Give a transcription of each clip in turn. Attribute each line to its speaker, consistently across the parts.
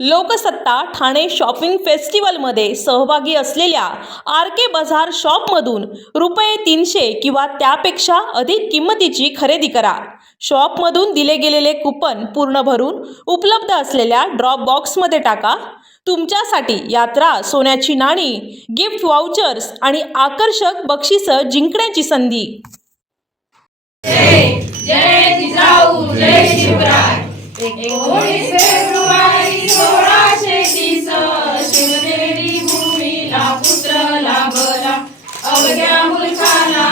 Speaker 1: Loksatta Thane shopping फेस्टिवलमध्ये सहभागी असलेल्या आर के बाजार शॉपमधून रुपये तीनशे किंवा त्यापेक्षा अधिक किंमतीची खरेदी करा. शॉपमधून दिले गेलेले कुपन पूर्ण भरून उपलब्ध असलेल्या ड्रॉप बॉक्समध्ये टाका. तुमच्यासाठी यात्रा सोन्याची नाणी गिफ्ट वाउचर्स आणि आकर्षक बक्षिसं जिंकण्याची संधी.
Speaker 2: जय जिजाऊ जय शिवराय. एकोणीस फेब्रुवारी सोळाशे तीस शिवनेरी भूमीला पुत्र लाभला अवघ्या मुलखाला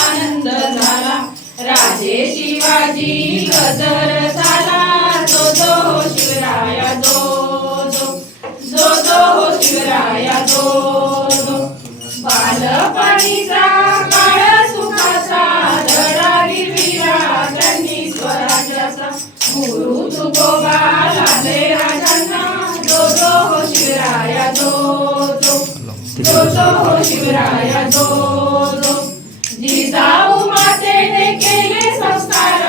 Speaker 2: आनंद झाला राजे शिवाजी गजर झाला जो जो हो शिवराया जो जो जो जो हो शिवराया जो जो बालपणीचा काळ शिवराया जो जो. जो जो हो शिवराया जो जो. जिजाऊ मातेने केले संस्कार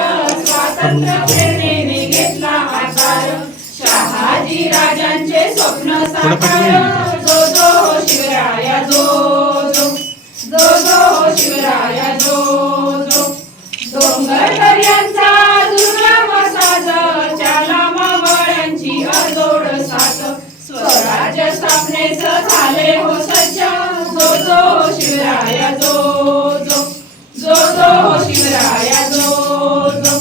Speaker 2: स्वातंत्र्य प्रेरणेने घेतला आकार शहाजी राजांचे स्वप्न साकार. जो जो हो शिवराया जो जो. जो जो हो जो जो हो शिवराया जो जो जो जो हो शिवराया जो जो.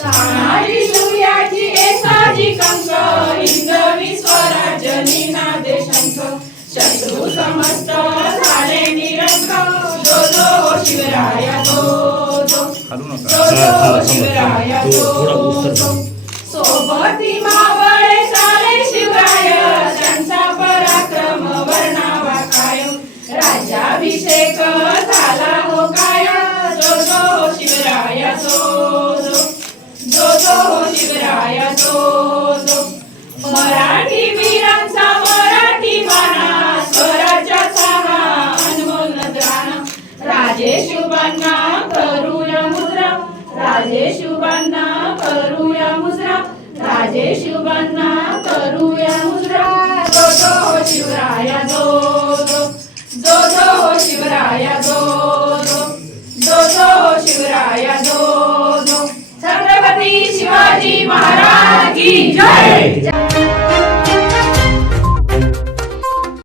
Speaker 2: तानाजी सूर्याची एसाजी कंक हिंदवी स्वराज्य निनादे शंख. शत्रू समस्त झाले निरंक जो जो हो शिवराया जो जो.
Speaker 3: खालू
Speaker 2: जो
Speaker 3: नका.
Speaker 2: जो हो शिवराया जो जो. सोबती मावळे अभिषेक झाला हो काय? जो जो शिवराया जो जो जो जो शिवराया जो जो मराठी वीरांचा मराठी बाणा स्वराज्याचा हा अनमोल नजराणा. राजेश शुभांना करूया मुद्रा राजे शुभांना करूया मुद्रा राजेश शुभांना करूया मुद्रा. जो जो शिवराया जो जो जो जो की जय